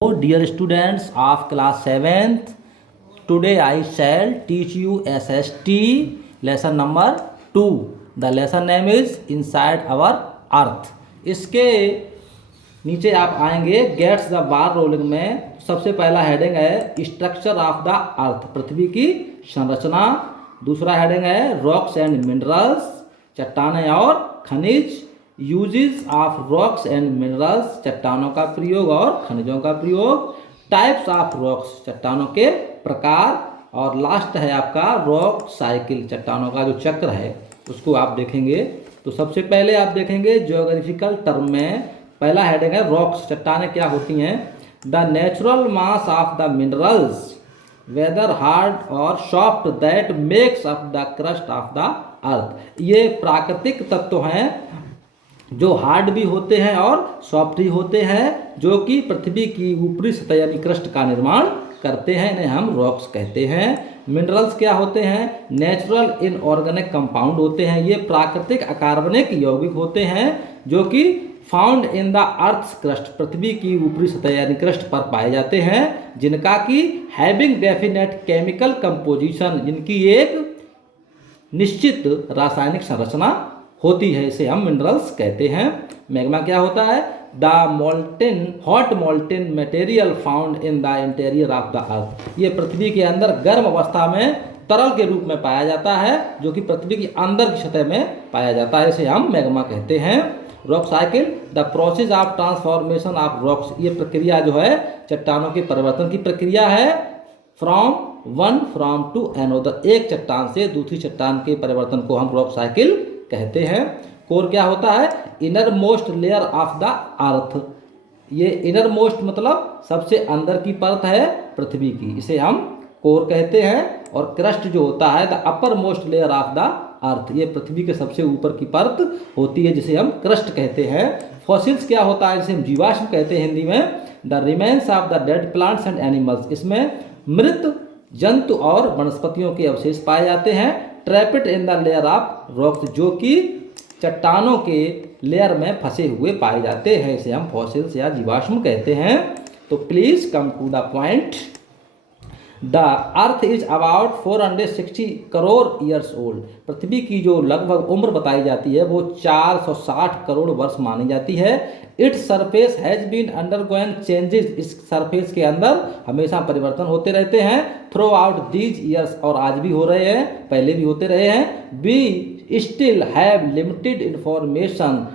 Dear students of class 7th, today I shall teach you SST lesson number 2. The lesson name is Inside Our Earth. इसके नीचे आप आएंगे gets the bar rolling में। सबसे पहला heading है structure of the earth, पृथ्वी की संरचना। दूसरा हेडिंग है रॉक्स एंड मिनरल्स, चट्टानें और खनिज। Uses of rocks and minerals, चट्टानों का प्रयोग और खनिजों का प्रयोग। टाइप्स ऑफ रॉक्स, चट्टानों के प्रकार। और लास्ट है आपका रॉक साइकिल, चट्टानों का जो चक्र है उसको आप देखेंगे। तो सबसे पहले आप देखेंगे ज्योग्राफिकल टर्म में पहला हेडिंग है रॉक्स, चट्टानें क्या होती हैं। The natural mass of the minerals, whether hard और soft that makes up the crust of the earth. ये प्राकृतिक तत्व हैं जो हार्ड भी होते हैं और सॉफ्ट भी होते हैं, जो कि पृथ्वी की ऊपरी सतह यानी क्रस्ट का निर्माण करते हैं। इन्हें हम रॉक्स कहते हैं। मिनरल्स क्या होते हैं? नेचुरल इनऑर्गेनिक कंपाउंड होते हैं। ये प्राकृतिक अकार्बनिक यौगिक होते हैं जो कि found in the earth crust, पृथ्वी की ऊपरी सतह यानी क्रस्ट पर पाए जाते हैं, जिनका कि हैविंग डेफिनेट केमिकल कंपोजिशन, जिनकी एक निश्चित रासायनिक संरचना होती है, इसे हम मिनरल्स कहते हैं। मैग्मा क्या होता है? The molten hot molten material found in the interior of the earth. ये पृथ्वी के अंदर गर्म अवस्था में तरल के रूप में पाया जाता है, जो कि पृथ्वी के अंदर की सतह में पाया जाता है, इसे हम मैग्मा कहते हैं। Rock cycle, the process of transformation of rocks, ये प्रक्रिया जो है चट्टानों के परिवर्तन की प्रक्रिया है। फ्रॉम टू अनदर, एक चट्टान से दूसरी चट्टान के परिवर्तन को हम रॉक साइकिल कहते हैं। कोर क्या होता है? Inner most layer of the earth. ये इनर मोस्ट मतलब सबसे अंदर की परत है पृथ्वी की, इसे हम कोर कहते हैं। और क्रस्ट जो होता है the upper most layer of the earth, ये पृथ्वी के सबसे ऊपर की परत होती है, जिसे हम क्रस्ट कहते हैं। फॉसिल्स क्या होता है? जिसे हम जीवाश्म कहते हैं हिंदी में। The remains of the dead plants and animals, इसमें मृत जंतु और वनस्पतियों के अवशेष पाए जाते हैं। Trapped in the layer of rocks, जो कि चट्टानों के लेयर में फंसे हुए पाए जाते हैं, इसे हम फॉसिल्स या जीवाश्म कहते हैं। तो please come to the point. The earth is about 460 crore years old, पृथ्वी की जो लगभग उम्र बताई जाती है वो 460 करोड़ वर्ष मानी जाती है। Its surface has been undergoing changes, इस सरफेस के अंदर हमेशा परिवर्तन होते रहते हैं। थ्रू आउट दीज ईयर्स, और आज भी हो रहे हैं, पहले भी होते रहे हैं। We still have limited information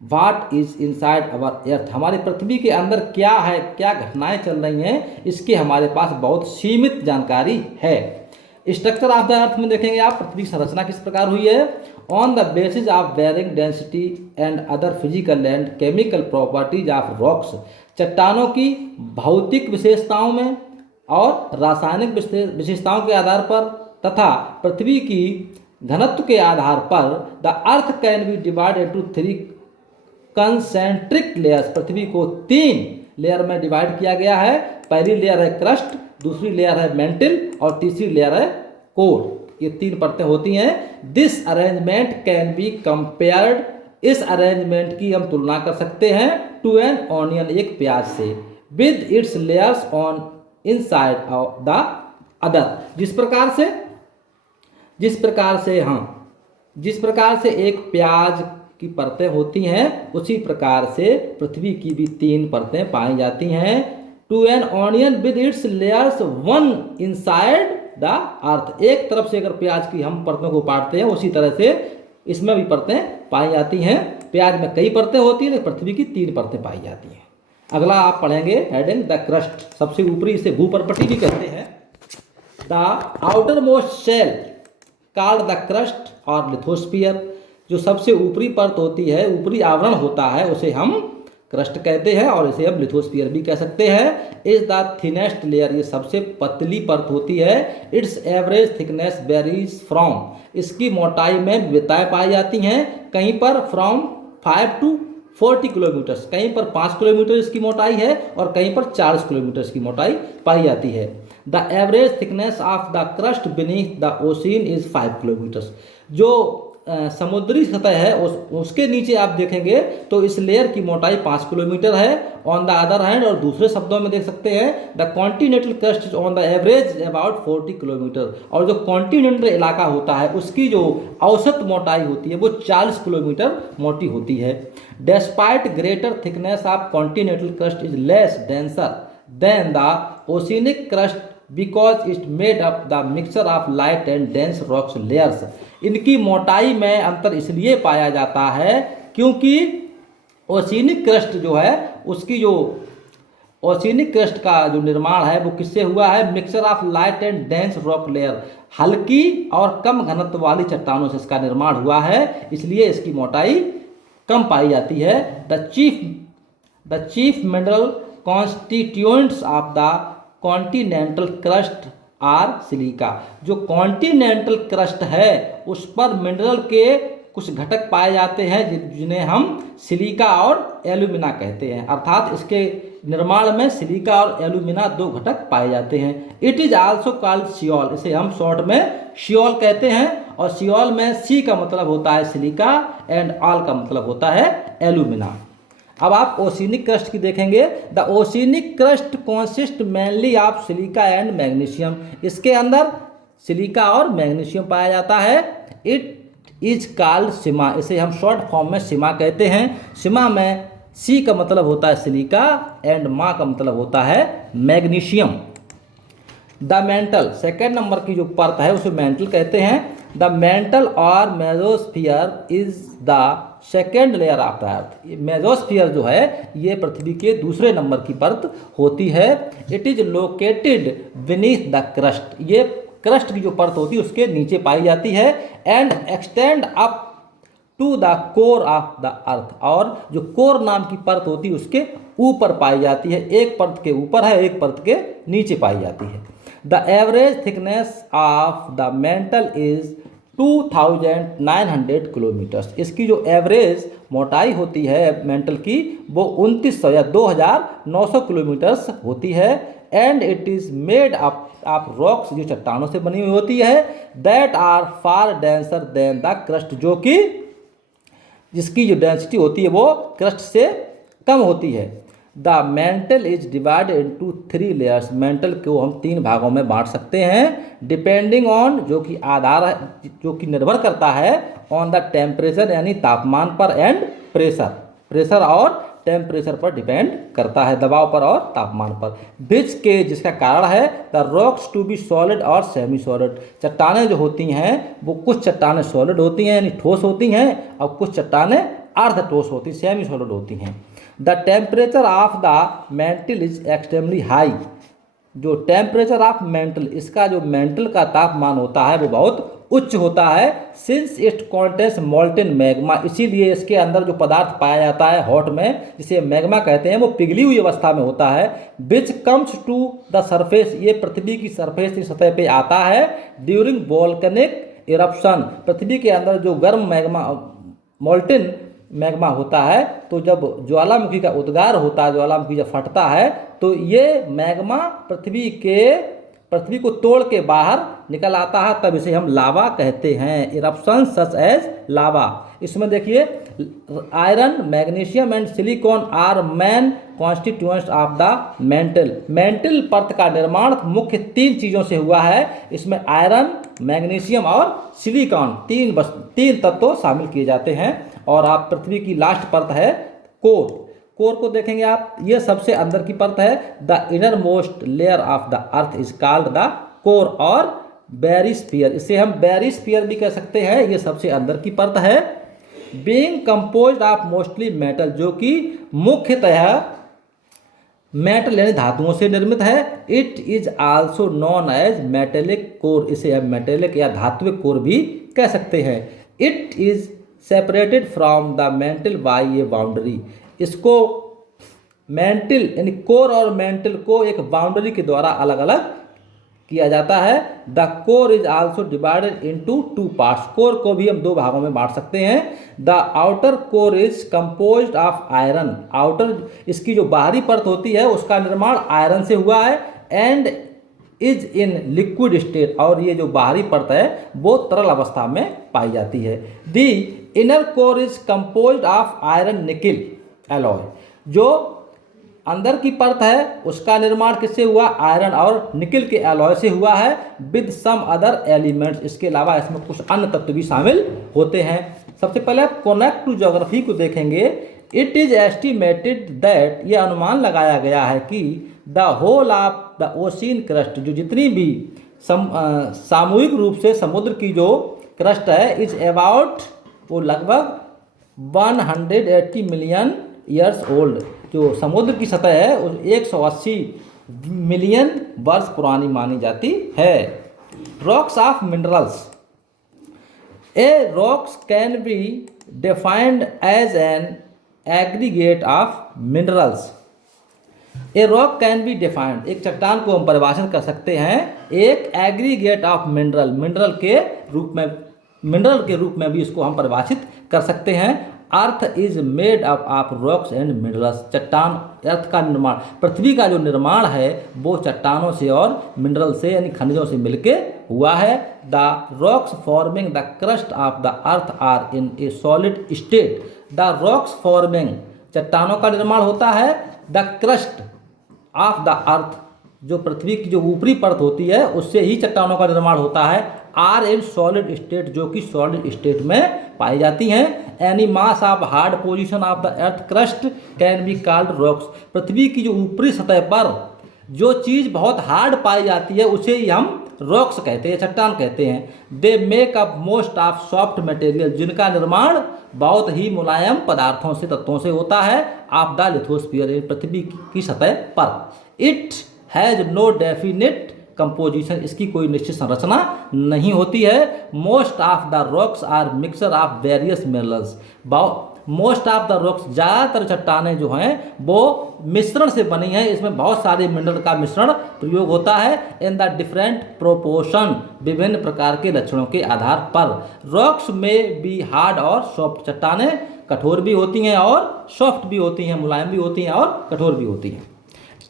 what is inside our earth, हमारी पृथ्वी के अंदर क्या है, क्या घटनाएं चल रही हैं, इसकी हमारे पास बहुत सीमित जानकारी है। स्ट्रक्चर ऑफ द अर्थ में देखेंगे आप पृथ्वी की संरचना किस प्रकार हुई है। On the basis of bearing density and other physical and chemical properties of rocks, चट्टानों की भौतिक विशेषताओं में और रासायनिक विशेषताओं के आधार पर तथा पृथ्वी की घनत्व के आधार पर the earth can be divide into 3 concentric layers, पृथ्वी को 3 लेयर में डिवाइड किया गया है। पहली लेयर है क्रस्ट, दूसरी लेयर है मेंटल और तीसरी लेयर है कोर। ये 3 परतें होती हैं। This arrangement can be compared, इस अरेंजमेंट की हम तुलना कर सकते हैं टू एन ऑनियन, एक प्याज से, with its layers on inside of the other. जिस प्रकार से एक प्याज की परतें होती हैं, उसी प्रकार से पृथ्वी की भी 3 परतें पाई जाती हैं। To an onion with its layers one inside the earth, एक तरफ से अगर प्याज की हम परतों को काटते हैं, उसी तरह से इसमें भी परतें पाई जाती हैं। प्याज में कई परतें होती हैं, लेकिन पृथ्वी की 3 परतें पाई जाती हैं। अगला आप पढ़ेंगे हेडिंग द क्रस्ट, सबसे ऊपरी, इसे भूपर्पटी भी कहते हैं। The outermost shell called the crust और लिथोस्फीयर, जो सबसे ऊपरी परत होती है, ऊपरी आवरण होता है, उसे हम क्रस्ट कहते हैं और इसे हम लिथोस्फीयर भी कह सकते हैं। इज द थिनेस्ट लेयर, ये सबसे पतली परत होती है। It's average thickness varies from, इसकी मोटाई में विविधताएं पाई जाती हैं। कहीं पर फ्रॉम 5 to 40 किलोमीटर्स, कहीं पर 5 किलोमीटर इसकी मोटाई है और कहीं पर 40 किलोमीटर की मोटाई पाई जाती है। The average thickness of the crust beneath the ocean is 5 kilometres, जो समुद्री सतह है उसके नीचे आप देखेंगे तो इस लेयर की मोटाई 5 किलोमीटर है ऑन द अदर हैंड, और दूसरे शब्दों में देख सकते हैं the continental crust is on the average about 40 kilometre, और जो कॉन्टिनेंटल इलाका होता है उसकी जो औसत मोटाई होती है वो 40 किलोमीटर मोटी होती है। Despite greater thickness of continental crust is less denser than the oceanic crust because it made up the mixture of light and dense rocks layers. इनकी मोटाई में अंतर इसलिए पाया जाता है क्योंकि ओशियनिक क्रस्ट जो है उसकी जो ओशियनिक क्रस्ट का जो निर्माण है वो किससे हुआ है, mixture of light and dense rock layer, हल्की और कम घनत्व वाली चट्टानों से इसका निर्माण हुआ है, इसलिए इसकी मोटाई कम पाई जाती है। The chief mineral constituents of the continental crust are silica. जो कॉन्टिनेंटल क्रस्ट है उस पर मिनरल के कुछ घटक पाए जाते हैं जिन्हें हम सिलिका और एल्यूमिना कहते हैं, अर्थात इसके निर्माण में सिलिका और एल्यूमिना दो घटक पाए जाते हैं। It is also called Seoul, इसे हम शॉर्ट में सियोल कहते हैं, और सियोल में सी का मतलब होता है सिलिका एंड ऑल का मतलब होता है एल्यूमिना। अब आप ओशियनिक क्रस्ट की देखेंगे। The oceanic crust consist mainly of silica and magnesium, इसके अंदर सिलिका और मैग्नीशियम पाया जाता है। इट इज कॉल्ड सिमा, इसे हम शॉर्ट फॉर्म में सिमा कहते हैं। सिमा में सी का मतलब होता है सिलिका एंड मा का मतलब होता है magnesium. The mental, second number की जो परत है उसे मेंटल कहते हैं। द मेंटल और mesosphere is the second layer of the earth. Mesosphere जो है ये पृथ्वी के दूसरे नंबर की परत होती है। It is located beneath the crust, ये क्रस्ट की जो परत होती है उसके नीचे पाई जाती है। And extend up to the core of the earth, और जो कोर नाम की परत होती है उसके ऊपर पाई जाती है, एक परत के ऊपर है एक परत के नीचे पाई जाती है। The average thickness of the mental is 2900 kilometres, इसकी जो एवरेज मोटाई होती है मेंटल की वो 2900 या 2900 किलोमीटर्स होती है। And it is made up of rocks, जो चट्टानों से बनी हुई होती है, that are far denser than the crust, जो कि जिसकी जो डेंसिटी होती है वो क्रस्ट से कम होती है। The mental is divided into 3 layers, mental को हम 3 भागों में बांट सकते हैं। डिपेंडिंग ऑन, जो कि आधार है, जो कि निर्भर करता है ऑन द टेम्परेचर यानी तापमान पर, एंड प्रेशर, प्रेशर और टेम्परेचर पर डिपेंड करता है, दबाव पर और तापमान पर। विच के, जिसका कारण है the rocks to be solid और सेमी सॉलिड, चट्टानें जो होती हैं वो कुछ चट्टानें सॉलिड होती हैं यानी ठोस होती हैं, और कुछ चट्टानें अर्ध ठोस होती, सेमी सॉलिड होती हैं। The temperature of the mental is extremely high, जो टेम्परेचर ऑफ मेंटल, इसका जो मेंटल का तापमान होता है वो बहुत उच्च होता है। Since it contains molten magma, इसीलिए इसके अंदर जो पदार्थ पाया जाता है हॉट में, जिसे मैग्मा कहते हैं, वो पिघली हुई अवस्था में होता है। Which comes to the surface, ये पृथ्वी की सरफेस की सतह पे आता है ड्यूरिंग वोल्केनिक इरप्शन, पृथ्वी के अंदर जो गर्म मैग्मा मोल्टेन मैग्मा होता है, तो जब ज्वालामुखी का उद्गार होता है, ज्वालामुखी जब फटता है तो ये मैग्मा पृथ्वी को तोड़ के बाहर निकल आता है, तब इसे हम लावा कहते हैं, इरप्शन सच एज लावा। इसमें देखिए iron, magnesium and silicon are main constituents of the mantle. Mantle परत का निर्माण मुख्य 3 चीज़ों से हुआ है, इसमें आयरन, मैग्नीशियम और सिलिकॉन, 3 तत्व शामिल किए जाते हैं। और आप पृथ्वी की लास्ट परत है कोर, कोर को देखेंगे आप, ये सबसे अंदर की परत है। The inner most layer of the earth is called the core और बैरिस्फीयर, इसे हम बैरिस्फीयर भी कह सकते हैं, ये सबसे अंदर की परत है। Being composed of mostly metal, जो कि मुख्यतः मेटल यानी धातुओं से निर्मित है। It is also known as metallic core, इसे हम मेटेलिक या धात्विक कोर भी कह सकते हैं। It is separated from the mantle by a boundary, इसको मेंटल यानी कोर और मेंटल को एक बाउंड्री के द्वारा अलग अलग किया जाता है। The core is also divided into 2 parts, core को भी हम 2 भागों में बांट सकते हैं। The outer core is composed of iron, outer इसकी जो बाहरी परत होती है उसका निर्माण आयरन से हुआ है। And is in liquid state, और ये जो बाहरी परत है वो तरल अवस्था में पाई जाती है। The inner core is composed of iron nickel alloy, जो अंदर की परत है उसका निर्माण किससे हुआ, आयरन और निकिल के एलॉय से हुआ है, विद सम अदर एलिमेंट्स, इसके अलावा इसमें कुछ अन्य तत्व भी शामिल होते हैं। सबसे पहले आप कनेक्ट टू ज्योग्राफी को देखेंगे। इट इज एस्टिमेटेड दैट, ये अनुमान लगाया गया है कि the whole of the ocean crust, जो जितनी भी सामूहिक रूप से समुद्र की जो क्रस्ट है, इज अबाउट, वो लगभग 180 मिलियन ईयर्स ओल्ड, जो समुद्र की सतह है वो 180 मिलियन वर्ष पुरानी मानी जाती है। Rocks of minerals, a rocks can be defined as an aggregate of minerals. A rock can be defined, एक चट्टान को हम परिभाषित कर सकते हैं एक एग्रीगेट ऑफ मिनरल, मिनरल के रूप में भी इसको हम परिभाषित कर सकते हैं। Earth is made up of rocks and minerals, चट्टान, अर्थ का निर्माण, पृथ्वी का जो निर्माण है वो चट्टानों से और मिनरल से यानी खनिजों से मिलके हुआ है। The rocks forming the crust of the earth are in a solid state, the rocks forming, चट्टानों का निर्माण होता है, the crust of the earth, जो पृथ्वी की जो ऊपरी परत होती है उससे ही चट्टानों का निर्माण होता है, आर इन सॉलिड स्टेट, जो कि सॉलिड स्टेट में पाई जाती हैं। Any mass of hard position of the earth crust can be called rocks, पृथ्वी की जो ऊपरी सतह पर जो चीज़ बहुत हार्ड पाई जाती है उसे ही हम रॉक्स कहते हैं, चट्टान कहते हैं। They make up most of soft material, जिनका निर्माण बहुत ही मुलायम पदार्थों से, तत्वों से होता है, ऑफ द लिथोस्फीयर, पृथ्वी की सतह पर। It has no definite composition, इसकी कोई निश्चित संरचना नहीं होती है। Most of the rocks are mixture of various minerals, most of the rocks, ज़्यादातर चट्टानें जो हैं वो मिश्रण से बनी हैं, इसमें बहुत सारे मिनरल का मिश्रण प्रयोग होता है। इन द डिफरेंट प्रोपोर्शन, विभिन्न प्रकार के लक्षणों के आधार पर। रॉक्स में बी हार्ड और सॉफ्ट, चट्टानें कठोर भी होती हैं और सॉफ्ट भी होती हैं, मुलायम भी होती हैं और कठोर भी होती हैं।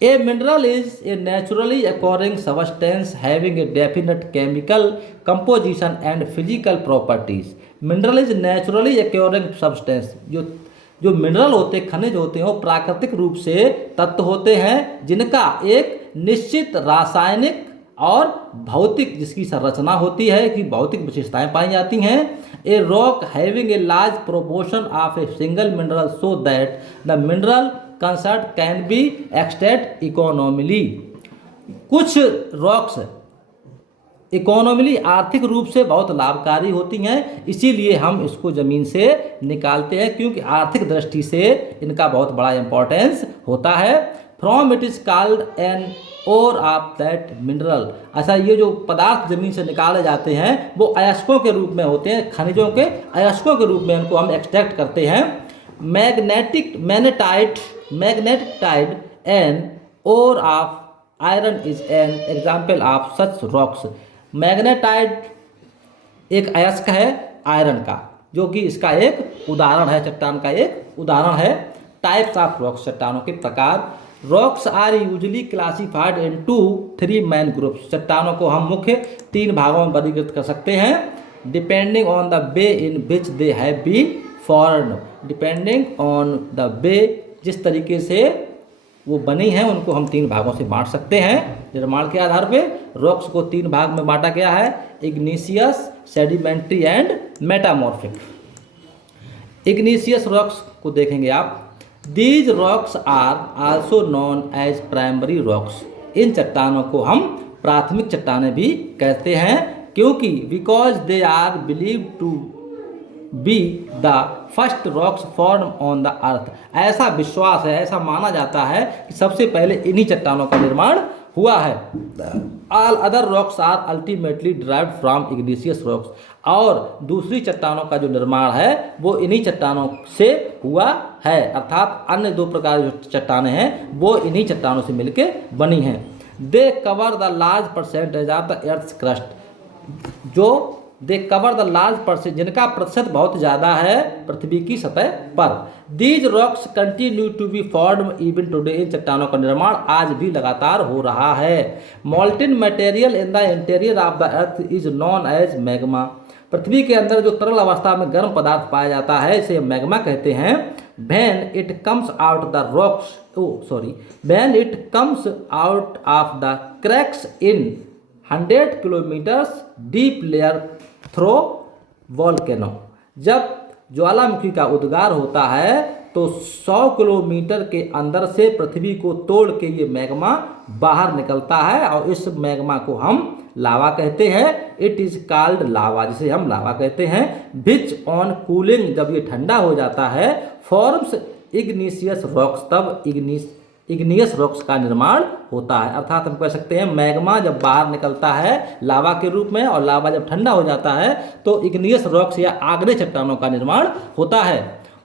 A mineral is a naturally occurring substance having a definite chemical composition and physical properties. Mineral is naturally occurring substance. जो मिनरल होते, खनिज होते हैं, वो प्राकृतिक रूप से तत्व होते हैं जिनका एक निश्चित रासायनिक और भौतिक, जिसकी संरचना होती है कि भौतिक विशेषताएं पाई जाती हैं। A rock having a large proportion of a single mineral so that the mineral concert can be extract economically, कुछ रॉक्स इकोनॉमिली, आर्थिक रूप से बहुत लाभकारी होती हैं, इसीलिए हम इसको ज़मीन से निकालते हैं क्योंकि आर्थिक दृष्टि से इनका बहुत बड़ा इंपॉर्टेंस होता है। From it is called an ore of that mineral, अच्छा ये जो पदार्थ जमीन से निकाले जाते हैं वो अयस्कों के रूप में होते हैं, खनिजों के अयस्कों के रूप में इनको हम एक्सट्रैक्ट करते हैं। Magnetite an ore of iron is an example of such rocks, magnetite एक अयस्क है आयरन का, जो कि इसका एक उदाहरण है, चट्टान का एक उदाहरण है। टाइप्स ऑफ रॉक्स, चट्टानों के प्रकार। Rocks are usually classified into 3 main groups, चट्टानों को हम मुख्य 3 भागों में वर्गीकृत कर सकते हैं। Depending on the way in which they have been formed, depending on the way, जिस तरीके से वो बनी हैं उनको हम 3 भागों से बांट सकते हैं। निर्माण के आधार पे रॉक्स को 3 भाग में बांटा गया है, igneous, sedimentary and metamorphic. Igneous rocks को देखेंगे आप। These rocks are also known as primary rocks, इन चट्टानों को हम प्राथमिक चट्टानें भी कहते हैं क्योंकि because they are believe to be the first rocks form on the earth, ऐसा विश्वास है, ऐसा माना जाता है कि सबसे पहले इन्हीं चट्टानों का निर्माण हुआ है। All other rocks are ultimately derived from igneous rocks, और दूसरी चट्टानों का जो निर्माण है वो इन्हीं चट्टानों से हुआ है, अर्थात अन्य 2 प्रकार जो चट्टानें हैं वो इन्हीं चट्टानों से मिलके बनी हैं। They cover the large percentage of the earth crust, जो they cover the large percent, जिनका प्रतिशत बहुत ज़्यादा है पृथ्वी की सतह पर। These rocks continue to be form even today, इन चट्टानों का निर्माण आज भी लगातार हो रहा है। Molten material in the interior of the earth is known as magma, पृथ्वी के अंदर जो तरल अवस्था में गर्म पदार्थ पाया जाता है इसे मैग्मा कहते हैं। when it comes out the rocks when it comes out of the cracks in 100 kilometers deep layer through volcano, जब ज्वालामुखी का उद्गार होता है तो 100 किलोमीटर के अंदर से पृथ्वी को तोड़ के ये मैग्मा बाहर निकलता है और इस मैग्मा को हम लावा कहते हैं। इट इज कॉल्ड लावा, जिसे हम लावा कहते हैं। विच ऑन कूलिंग, जब ये ठंडा हो जाता है, फॉर्म्स इग्निशियस रॉक्स, तब इग्नियस रॉक्स का निर्माण होता है। अर्थात हम कह सकते हैं मैग्मा जब बाहर निकलता है लावा के रूप में और लावा जब ठंडा हो जाता है तो इग्नियस रॉक्स या आग्नेय चट्टानों का निर्माण होता है।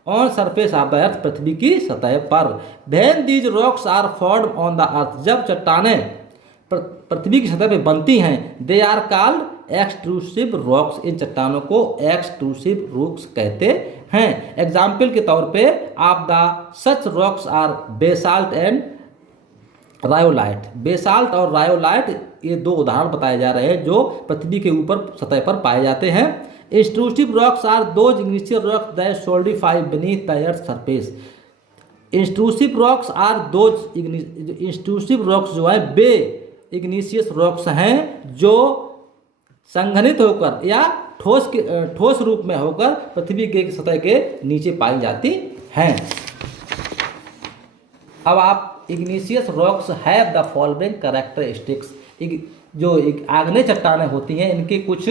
On surface of the earth, पृथ्वी की सतह पर। When these rocks are formed on the earth, जब चट्टानें पृथ्वी की सतह पे बनती हैं, they are called extrusive rocks, इन चट्टानों को एक्सट्रूसिव रॉक्स कहते हैं। एग्जाम्पल के तौर पे of the such rocks are basalt and rhyolite. Basalt और रायोलाइट ये दो उदाहरण बताए जा रहे हैं जो पृथ्वी के ऊपर सतह पर पाए जाते हैं। Intrusive rocks are those igneous rocks that solidify beneath the earth surface. Intrusive rocks are those intrusive rocks जो है बे इग्निशियस रॉक्स हैं जो संघनित होकर या ठोस रूप में होकर पृथ्वी के सतह के नीचे पाई जाती हैं। अब आप igneous rocks have the following characteristics, जो आग्नेय चट्टानें होती हैं इनकी कुछ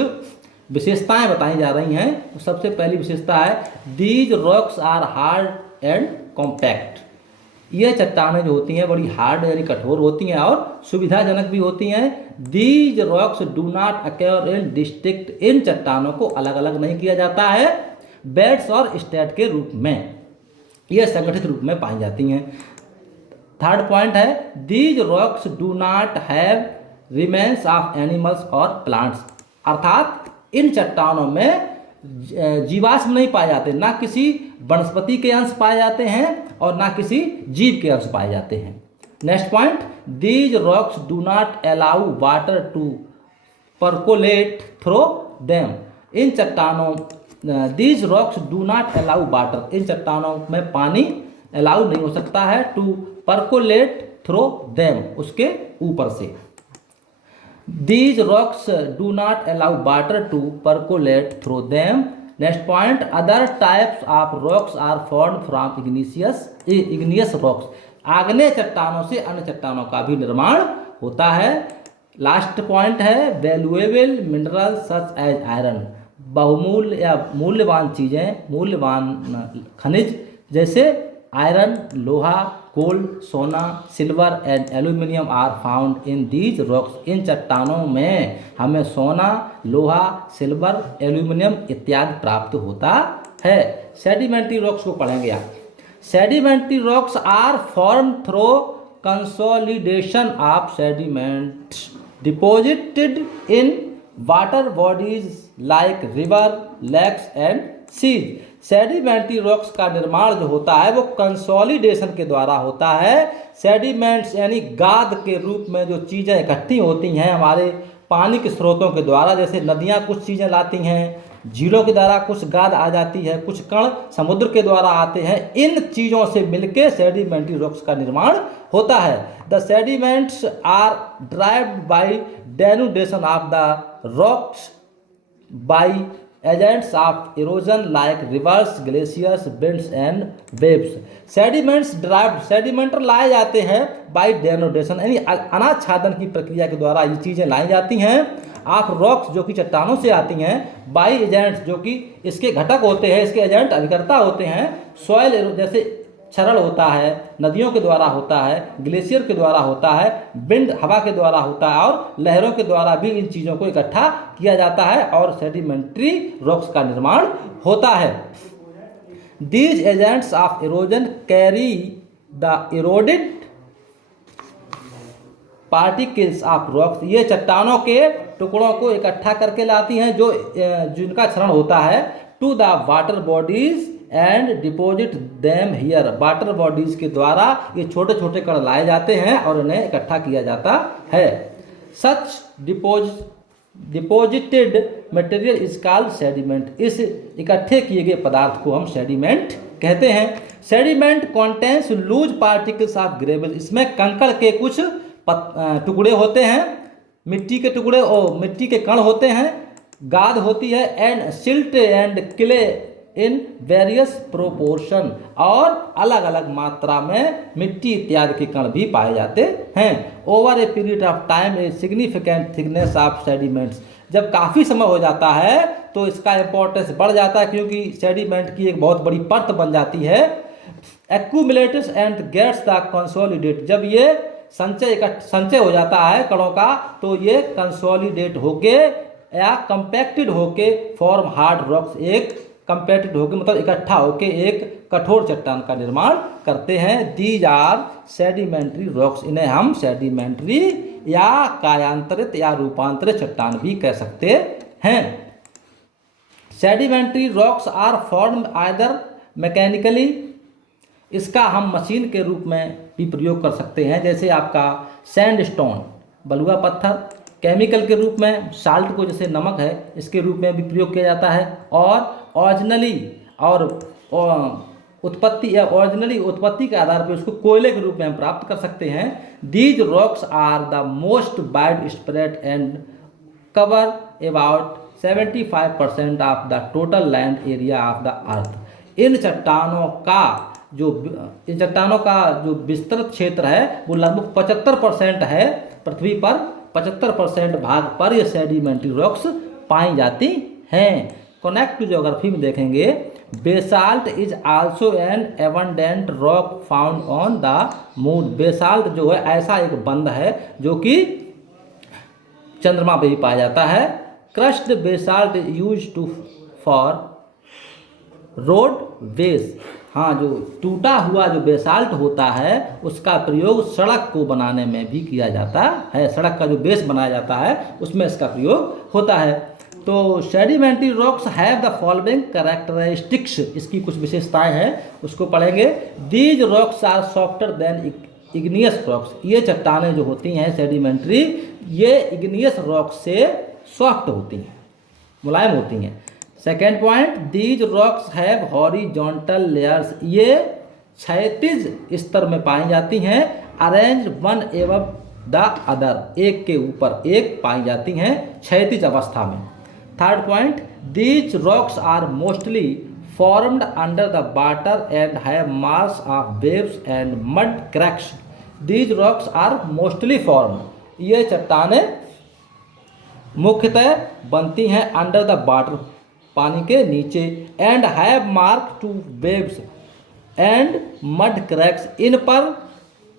विशेषताएं बताई जा रही हैं। तो सबसे पहली विशेषता है these rocks are hard and compact. ये चट्टानें जो होती हैं बड़ी हार्ड यानी कठोर होती हैं और सुविधाजनक भी होती हैं। These rocks do not occur in district, इन चट्टानों को अलग अलग नहीं किया जाता है बेड्स और स्टेट के रूप में, ये संगठित रूप में पाई जाती हैं। थर्ड पॉइंट है these rocks do not have remains of animals और प्लांट्स, अर्थात इन चट्टानों में जीवाश्म नहीं पाए जाते, ना किसी वनस्पति के अंश पाए जाते हैं और ना किसी जीव के अंश पाए जाते हैं। Next point these rocks do not allow water to percolate through them, इन चट्टानों these rocks do not allow water, इन चट्टानों में पानी अलाउ नहीं हो सकता है टू परकोलेट थ्रो देम, उसके ऊपर से। These rocks do not allow water to percolate through them. Next point, other types of rocks are formed from igneous rocks. आग्नेय चट्टानों से अन्य चट्टानों का भी निर्माण होता है। लास्ट पॉइंट है valuable mineral such as iron, बहुमूल्य या मूल्यवान चीज़ें, मूल्यवान खनिज जैसे आयरन, लोहा, गोल्ड, सोना, silver and aluminium are found in these rocks, इन चट्टानों में हमें सोना, लोहा, सिल्वर, एल्यूमिनियम इत्यादि प्राप्त होता है। सेडिमेंट्री रॉक्स को पढ़ेंगे आप। Sedimentary rocks are form through consolidation of sediments deposited in water bodies like river, lakes and seas. Sedimentary rocks का निर्माण जो होता है वो कंसोलिडेशन के द्वारा होता है। सेडिमेंट्स यानी गाद के रूप में जो चीज़ें इकट्ठी होती हैं हमारे पानी के स्रोतों के द्वारा, जैसे नदियाँ कुछ चीज़ें लाती हैं, झीलों के द्वारा कुछ गाद आ जाती है, कुछ कण समुद्र के द्वारा आते हैं, इन चीज़ों से मिलके सेडिमेंट्री रॉक्स का निर्माण होता है। The sediments are derived by denudation of the rocks by agents of erosion like rivers, glaciers, winds and waves. Sediments derived, सेडिमेंटर लाए जाते हैं बाई डेनोडेशन यानी अनाच्छादन की प्रक्रिया के द्वारा ये चीज़ें लाई जाती हैं। ऑफ रॉक्स जो कि चट्टानों से आती हैं, बाई एजेंट्स जो कि इसके घटक होते हैं, इसके एजेंट अभिकर्ता होते हैं। सॉइल जैसे क्षरण होता है, नदियों के द्वारा होता है, ग्लेशियर के द्वारा होता है, विंड हवा के द्वारा होता है और लहरों के द्वारा भी इन चीज़ों को इकट्ठा किया जाता है और सेडिमेंट्री रॉक्स का निर्माण होता है। These agents of erosion carry the eroded particles of rocks, ये चट्टानों के टुकड़ों को इकट्ठा करके लाती हैं जो जिनका क्षरण होता है, to the water bodies and deposit them here, water bodies के द्वारा ये छोटे छोटे कण लाए जाते हैं और इन्हें इकट्ठा किया जाता है। Such deposited material is called sediment, इस इकट्ठे किए गए पदार्थ को हम सेडिमेंट कहते हैं। Sediment contains loose particles of gravel, इसमें कंकड़ के कुछ टुकड़े होते हैं, मिट्टी के टुकड़े और मिट्टी के कण होते हैं, गाद होती है, and silt and clay in various proportion, और अलग अलग मात्रा में मिट्टी इत्यादि के कण भी पाए जाते हैं। Over a period of time a significant thickness of sediments, जब काफ़ी समय हो जाता है तो इसका इंपॉर्टेंस बढ़ जाता है क्योंकि सेडिमेंट की एक बहुत बड़ी परत बन जाती है। Accumulates and gets the consolidate, जब ये संचय हो जाता है कणों का तो ये कंसोलिडेट होके या कंपैक्टेड होके फॉर्म हार्ड रॉक्स, एक कंपैक्टेड होके मतलब इकट्ठा होके एक कठोर चट्टान का निर्माण करते हैं। दीज आर सेडिमेंट्री रॉक्स, इन्हें हम सेडिमेंट्री या कायांतरित या रूपांतरित चट्टान भी कह सकते हैं। Sedimentary rocks are form either mechanically, इसका हम मशीन के रूप में भी प्रयोग कर सकते हैं, जैसे आपका सैंडस्टोन बलुआ पत्थर, केमिकल के रूप में साल्ट को, जैसे नमक है, इसके रूप में भी प्रयोग किया जाता है, और ओरिजिनली और उत्पत्ति के आधार पर उसको कोयले के रूप में हम प्राप्त कर सकते हैं। These rocks are the most widespread and cover about 75% of the total land area of the earth. इन चट्टानों का जो विस्तृत क्षेत्र है वो लगभग 75% है, पृथ्वी पर 75% भाग पर ये सेडिमेंट्री रॉक्स पाई जाती हैं। कनेक्ट टू ज्योग्राफी में देखेंगे, basalt is also an abundant rock found on the moon, basalt जो है ऐसा एक बंद है जो कि चंद्रमा पे भी पाया जाता है। Crushed basalt use to for road ways, हाँ, जो टूटा हुआ जो बेसाल्ट होता है उसका प्रयोग सड़क को बनाने में भी किया जाता है, सड़क का जो बेस बनाया जाता है उसमें इसका प्रयोग होता है। तो sedimentary rocks have the following characteristics, इसकी कुछ विशेषताएं हैं उसको पढ़ेंगे। These rocks are softer than igneous rocks, ये चट्टानें जो होती हैं सेडिमेंट्री, ये इग्नियस रॉक्स से सॉफ्ट होती हैं, मुलायम होती हैं। Second point, these rocks have horizontal layers, ये क्षैतिज स्तर में पाई जाती हैं, अरेंज वन एवं द अदर, एक के ऊपर एक पाई जाती हैं क्षैतिज अवस्था में। Third point, these rocks are mostly formed under the water and have marks of waves and mud cracks. These rocks are mostly formed, ये चट्टानें मुख्यतः बनती हैं अंडर द वाटर, पानी के नीचे, and have mark to waves and mud cracks, इन पर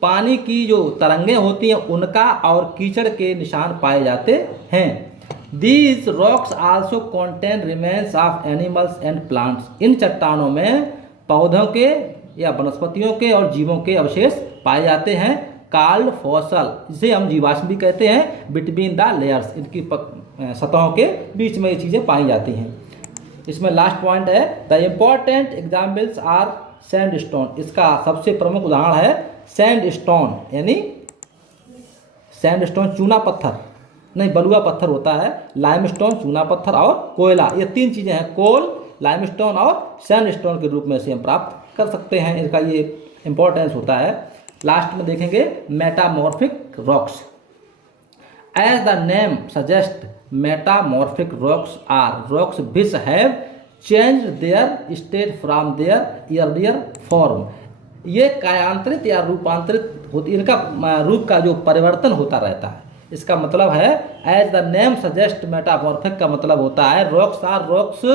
पानी की जो तरंगें होती हैं उनका और कीचड़ के निशान पाए जाते हैं। These rocks also contain remains of animals and plants, इन चट्टानों में पौधों के या वनस्पतियों के और जीवों के अवशेष पाए जाते हैं। कॉल्ड फॉसल, जिसे हम जीवाश्म भी कहते हैं, बिटवीन द लेयर्स, इनकी सतहों के बीच में ये चीज़ें पाई जाती हैं। इसमें लास्ट पॉइंट है, the important examples are sandstone, इसका सबसे प्रमुख उदाहरण है सैंडस्टोन, यानी सैंडस्टोन चूना पत्थर नहीं, बलुआ पत्थर होता है, लाइमस्टोन चूना पत्थर और कोयला, ये तीन चीज़ें हैं, कोल, लाइमस्टोन और सैंडस्टोन के रूप में से हम प्राप्त कर सकते हैं, इनका ये इंपॉर्टेंस होता है। लास्ट में देखेंगे metamorphic rocks. As the name suggest, metamorphic rocks are rocks which have changed their state from their earlier form, ये कायांतरित या रूपांतरित होती, इनका रूप का जो परिवर्तन होता रहता है, इसका मतलब है as the name suggest, metamorphic का मतलब होता है rocks are rocks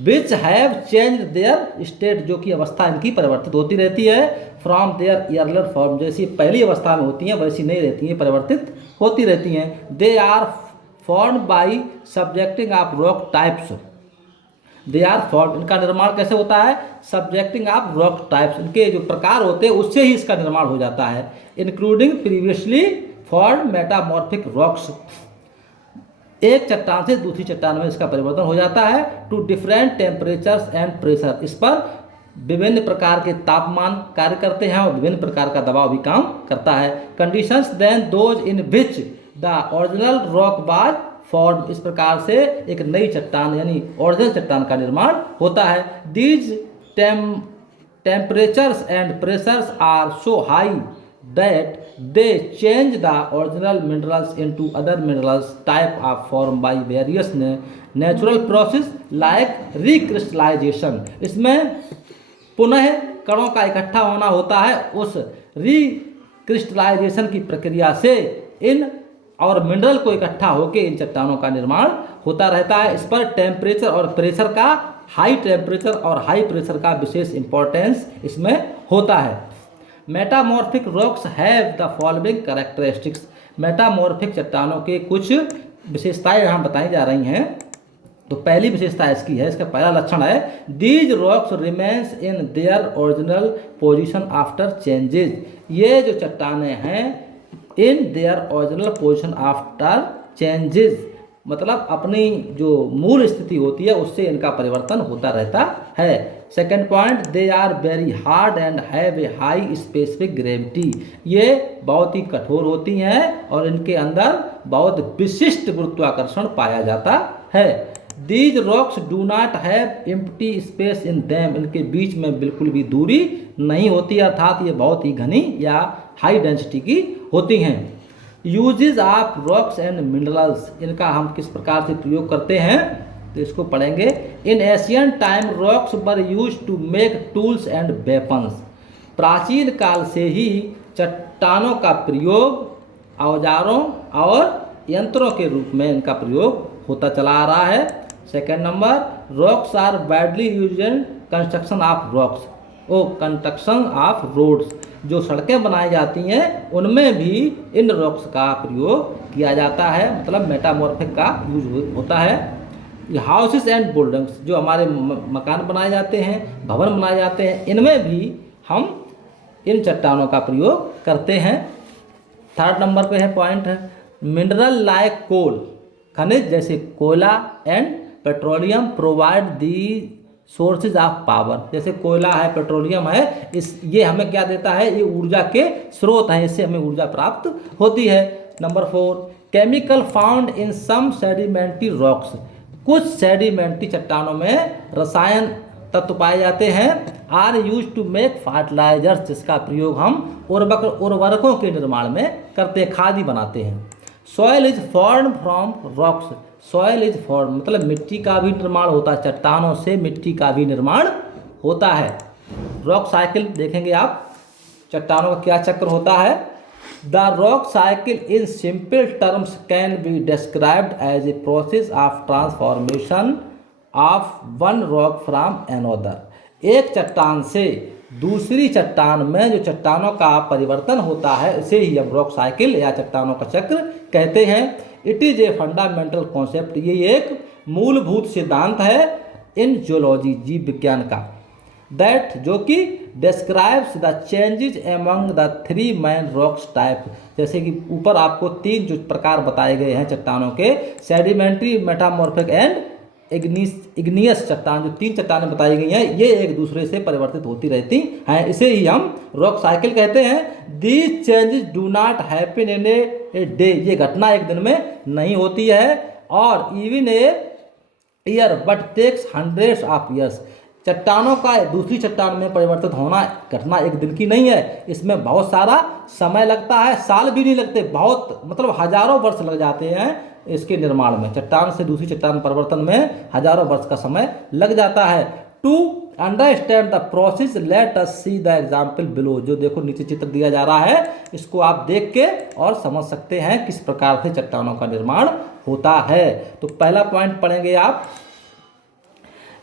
which have change their state, जो कि अवस्था इनकी परिवर्तित होती रहती है, फ्रॉम देयर अर्लियर फॉर्म, जैसी पहली अवस्था में होती हैं वैसी नहीं रहती हैं, परिवर्तित होती रहती हैं। They are formed by subjecting of rock types, they are form, इनका निर्माण कैसे होता है, सब्जेक्टिंग ऑफ रॉक टाइप्स, इनके जो प्रकार होते हैं उससे ही इसका निर्माण हो जाता है, including previously form metamorphic rocks, एक चट्टान से दूसरी चट्टान में इसका परिवर्तन हो जाता है। To different temperatures and pressure, इस पर विभिन्न प्रकार के तापमान कार्य करते हैं और विभिन्न प्रकार का दबाव भी काम करता है। Conditions than those in which the original rock was form, इस प्रकार से एक नई चट्टान यानी ओरिजिनल चट्टान का निर्माण होता है। These temperatures and pressures are so high that they change the original minerals into other minerals type of form by various natural process like recrystallization, इसमें पुनः कणों का इकट्ठा होना होता है। उस रिक्रिस्टलाइजेशन की प्रक्रिया से इन और मिनरल को इकट्ठा होकर इन चट्टानों का निर्माण होता रहता है। इस पर टेम्परेचर और प्रेशर का, हाई टेम्परेचर और हाई प्रेशर का विशेष इंपॉर्टेंस इसमें होता है। Metamorphic rocks have the following characteristics, metamorphic चट्टानों के कुछ विशेषताएं यहाँ बताई जा रही हैं। तो पहली विशेषता इसकी है, इसका पहला लक्षण है these rocks remains in their original position after changes, ये जो चट्टानें हैं in their original position after changes, मतलब अपनी जो मूल स्थिति होती है उससे इनका परिवर्तन होता रहता है। Second point, they are very hard and have a high specific gravity, ये बहुत ही कठोर होती हैं और इनके अंदर बहुत विशिष्ट गुरुत्वाकर्षण पाया जाता है। These rocks do not have empty space in them, इनके बीच में बिल्कुल भी दूरी नहीं होती, अर्थात ये बहुत ही घनी या हाई डेंसिटी की होती हैं। Uses of rocks and minerals, इनका हम किस प्रकार से प्रयोग करते हैं तो इसको पढ़ेंगे। In ancient time rocks were use to make tools and weapons, प्राचीन काल से ही चट्टानों का प्रयोग औजारों और यंत्रों के रूप में इनका प्रयोग होता चला आ रहा है। Second number, rocks are widely used in construction of rocks, construction of roads, जो सड़कें बनाई जाती हैं उनमें भी इन रॉक्स का प्रयोग किया जाता है, मतलब मेटामॉर्फिक का यूज होता है। हाउसेस एंड बिल्डिंग्स, जो हमारे मकान बनाए जाते हैं, भवन बनाए जाते हैं, इनमें भी हम इन चट्टानों का प्रयोग करते हैं। थर्ड नंबर पे है पॉइंट है मिनरल लाइक कोल, खनिज जैसे कोयला and petroleum provide the sources of power, जैसे कोयला है, पेट्रोलियम है, ये हमें क्या देता है, ये ऊर्जा के स्रोत हैं, इससे हमें ऊर्जा प्राप्त होती है। Number 4, chemical found in some sedimentary rocks, कुछ सेडिमेंट्री चट्टानों में रसायन तत्व पाए जाते हैं। Are use to make fertilisers, जिसका प्रयोग हम उर्वरकों के निर्माण में करते हैं, खाद बनाते हैं। Soil is form from rocks, soil is form मतलब मिट्टी का भी निर्माण होता है, चट्टानों से मिट्टी का भी निर्माण होता है। रॉक साइकिल देखेंगे आप, चट्टानों का क्या चक्र होता है। The rock cycle in simple terms can be described as a process of transformation of one rock from another, एक चट्टान से दूसरी चट्टान में जो चट्टानों का परिवर्तन होता है इसे ही हम रॉक साइकिल या चट्टानों का चक्र कहते हैं। It is a fundamental concept, ये एक मूलभूत सिद्धांत है इन जियोलॉजी, जीव विज्ञान का, दैट जो कि describes the changes among the three main rocks type, जैसे कि ऊपर आपको 3 जो प्रकार बताए गए हैं चट्टानों के, सेडिमेंट्री, मेटामॉर्फिक एंड इग्नियस चट्टान, जो 3 चट्टानें बताई गई हैं ये एक दूसरे से परिवर्तित होती रहती हैं, इसे ही हम रॉक साइकिल कहते हैं। These changes do not happen in a day, ये घटना एक दिन में नहीं होती है, और even a year but takes hundreds of years, चट्टानों का दूसरी चट्टान में परिवर्तित होना घटना एक दिन की नहीं है, इसमें बहुत सारा समय लगता है, साल भी नहीं लगते, बहुत मतलब हजारों वर्ष लग जाते हैं इसके निर्माण में, चट्टान से दूसरी चट्टान परिवर्तन में हजारों वर्ष का समय लग जाता है। To understand the process let us see the example below, जो देखो नीचे चित्र दिया जा रहा है, इसको आप देख के और समझ सकते हैं किस प्रकार से चट्टानों का निर्माण होता है। तो पहला पॉइंट पढ़ेंगे आप,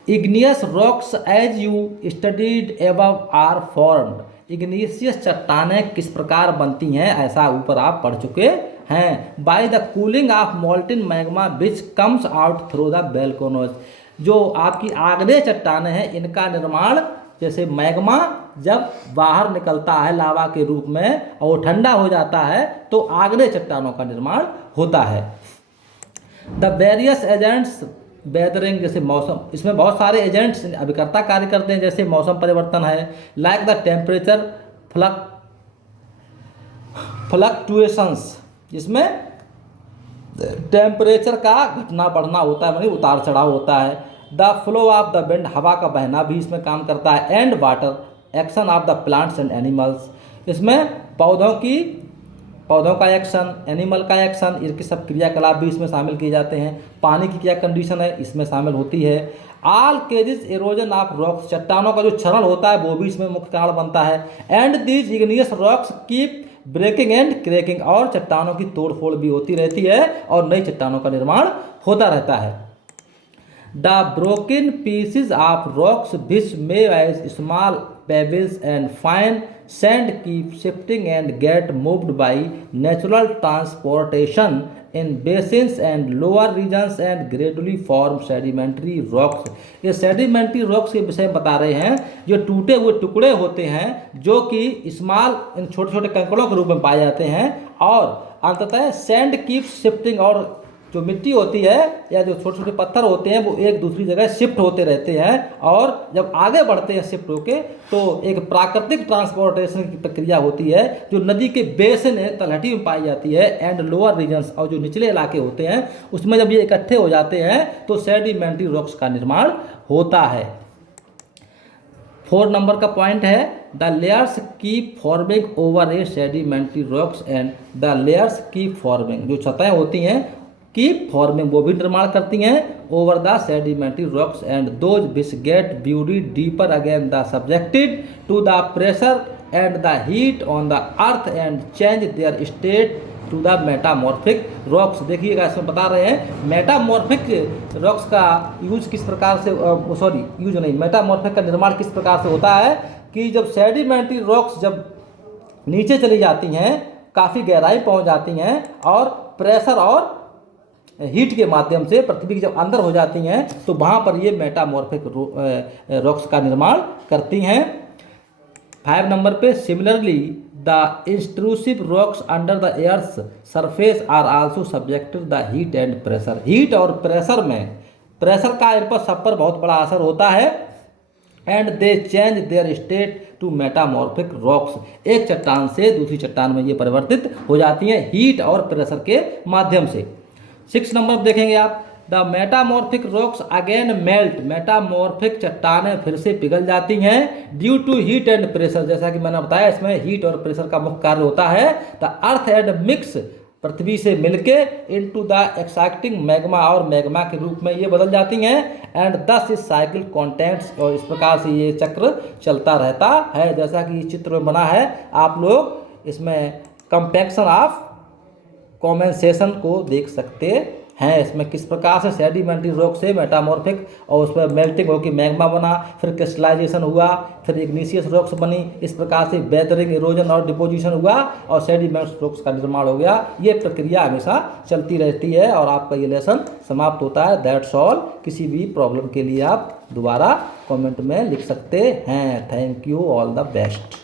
igneous rocks as you studied above are formed, igneous चट्टानें किस प्रकार बनती हैं ऐसा ऊपर आप पढ़ चुके हैं। By the cooling of molten magma which comes out through the volcanoes, जो आपकी आग्नेय चट्टानें हैं इनका निर्माण जैसे मैग्मा जब बाहर निकलता है लावा के रूप में और वो ठंडा हो जाता है तो आग्नेय चट्टानों का निर्माण होता है। द वेरियस एजेंट्स वेदरिंग, जैसे मौसम, इसमें बहुत सारे एजेंट्स अभिकर्ता कार्य करते हैं, जैसे मौसम परिवर्तन है, लाइक द टेम्परेचर फ्लक्चुएशंस, जिसमें टेम्परेचर का घटना बढ़ना होता है, मतलब उतार चढ़ाव होता है। The flow of the wind, हवा का बहना भी इसमें काम करता है। And water action of the plants and animals, इसमें पौधों का एक्शन, एनिमल का एक्शन, इनकी सब क्रियाकलाप भी इसमें शामिल किए जाते हैं। पानी की क्या कंडीशन है इसमें शामिल होती है। ऑल केजेस एरोजन ऑफ रॉक्स, चट्टानों का जो क्षरण होता है वो भी इसमें मुख्य कारण बनता है। And these igneous rocks keep breaking and cracking, और चट्टानों की तोड़फोड़ भी होती रहती है और नई चट्टानों का निर्माण होता रहता है। The broken pieces of rocks which may as small pebbles and fine sand keep shifting and get moved by natural transportation in basins and lower regions and gradually form sedimentary rocks। ये sedimentary rocks के विषय में बता रहे हैं, जो टूटे हुए टुकड़े होते हैं जो कि स्मॉल इन छोटे छोटे कंकड़ों के रूप में पाए जाते हैं, और अंततः सैंड कीप शिफ्टिंग, और जो मिट्टी होती है या जो छोटे छोटे पत्थर होते हैं वो एक दूसरी जगह शिफ्ट होते रहते हैं, और जब आगे बढ़ते हैं शिफ्ट होके तो एक प्राकृतिक ट्रांसपोर्टेशन की प्रक्रिया होती है जो नदी के बेसिन तलहटी में पाई जाती है। एंड लोअर रीजन्स, और जो निचले इलाके होते हैं उसमें जब ये इकट्ठे हो जाते हैं तो सेडिमेंट्री रॉक्स का निर्माण होता है। 4 नंबर का पॉइंट है, the layers keep forming over A sedimentary rocks and the layers keep forming, जो सतहें होती हैं कीप फॉर्मिंग वो भी निर्माण करती हैं over the sedimentary rocks, and those which get buried deeper again the subjected to the pressure and the heat on the earth and change their state to the metamorphic rocks. देखिएगा इसमें बता रहे हैं मेटामॉर्फिक रॉक्स का use किस प्रकार से, metamorphic का निर्माण किस प्रकार से होता है कि जब सेडिमेंट्री रॉक्स जब नीचे चली जाती हैं, काफ़ी गहराई पहुंच जाती हैं और प्रेशर और हीट के माध्यम से पृथ्वी की जब अंदर हो जाती हैं तो वहाँ पर ये मेटामॉर्फिक रॉक्स का निर्माण करती हैं। 5 नंबर पे, similarly the intrusive rocks under the earth's surface are also subjected the heat and pressure. Heat और प्रेशर में, प्रेशर का इन पर सब पर बहुत बड़ा असर होता है। And they change their state to metamorphic rocks, एक चट्टान से दूसरी चट्टान में ये परिवर्तित हो जाती हैं हीट और प्रेशर के माध्यम से। 6 नंबर देखेंगे आप, the metamorphic rocks again melt, metamorphic चट्टानें फिर से पिघल जाती हैं due to heat and pressure. जैसा कि मैंने बताया इसमें हीट और प्रेशर का मुख्य कार्य होता है। द अर्थ एंड मिक्स, पृथ्वी से मिलके इनटू द एक्साइटिंग मैग्मा, और मैग्मा के रूप में ये बदल जाती हैं। एंड दस इस साइकिल कॉन्टेंट्स, और इस प्रकार से ये चक्र चलता रहता है। जैसा कि इस चित्र में बना है, आप लोग इसमें कंपैक्शन ऑफ कॉम्पेंसेशन को देख सकते हैं। इसमें किस प्रकार से सेडिमेंट्री रॉक से मेटामॉर्फिक और उस पर मेल्टिंग होकर मैग्मा बना, फिर क्रिस्टलाइजेशन हुआ, फिर इग्निशियस रॉक्स बनी, इस प्रकार से वेदरिंग, इरोजन और डिपोजिशन हुआ और सेडिमेंट्स रॉक्स का निर्माण हो गया। ये प्रक्रिया हमेशा चलती रहती है और आपका ये लेसन समाप्त होता है। That's all. किसी भी प्रॉब्लम के लिए आप दोबारा कमेंट में लिख सकते हैं। Thank you, all the best.